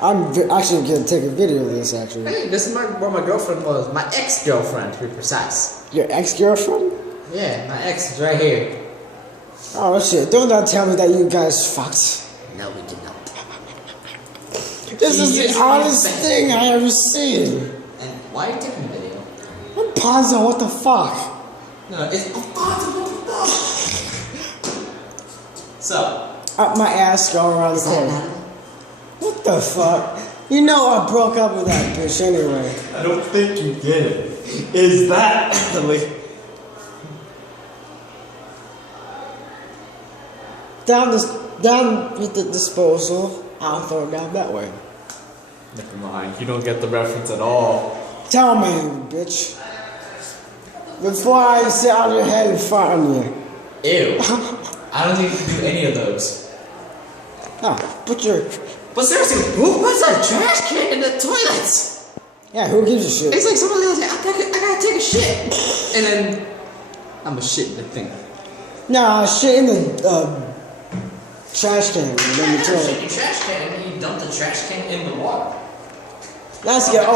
Actually gonna take a video of this actually. Hey, this is where my girlfriend was. My ex-girlfriend, to be precise. Your ex-girlfriend? Yeah, my ex is right here. Oh shit! Don't tell me that you guys fucked. No, we did not. This is the honest thing I ever seen. And why are you taking the video? I'm positive. What the fuck? No, it's impossible. What the fuck? So. Up my ass, go around the corner. What the fuck? You know I broke up with that bitch anyway. I don't think you get it. Is that Natalie? Down with the disposal. I'll throw it down that way. Never mind, you don't get the reference at all. Tell me, bitch. Before I sit on your head and fart on you. Ew. I don't think you can do any of those. No, put your... But seriously, who puts a trash can in the toilets? Yeah, who gives a shit? It's like somebody else like, I gotta take a shit. And then, I'm a shit in the thing. Nah, shit in the trash can. Yeah, shit in the trash can and then you dump the trash can in the water. Let's get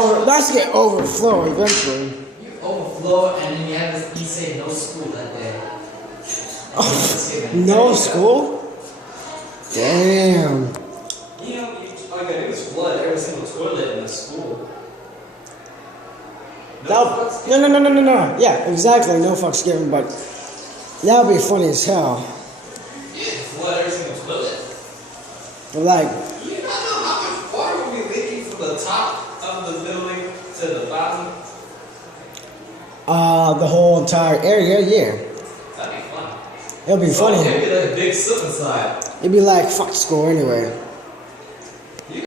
overflow eventually. You overflow and then you say no school that day. No school? Damn. You know, all you gotta do is flood every single toilet in the school. No. Yeah, exactly. No fucks given, but that would be funny as hell. Yeah, flood every single toilet. Like, You don't know how much water will be leaking from the top of the building to the bottom? the whole entire area, yeah. That'd be fun. It'll be funny. It'd be like a big slip and slide. It'd be like fuck school anyway.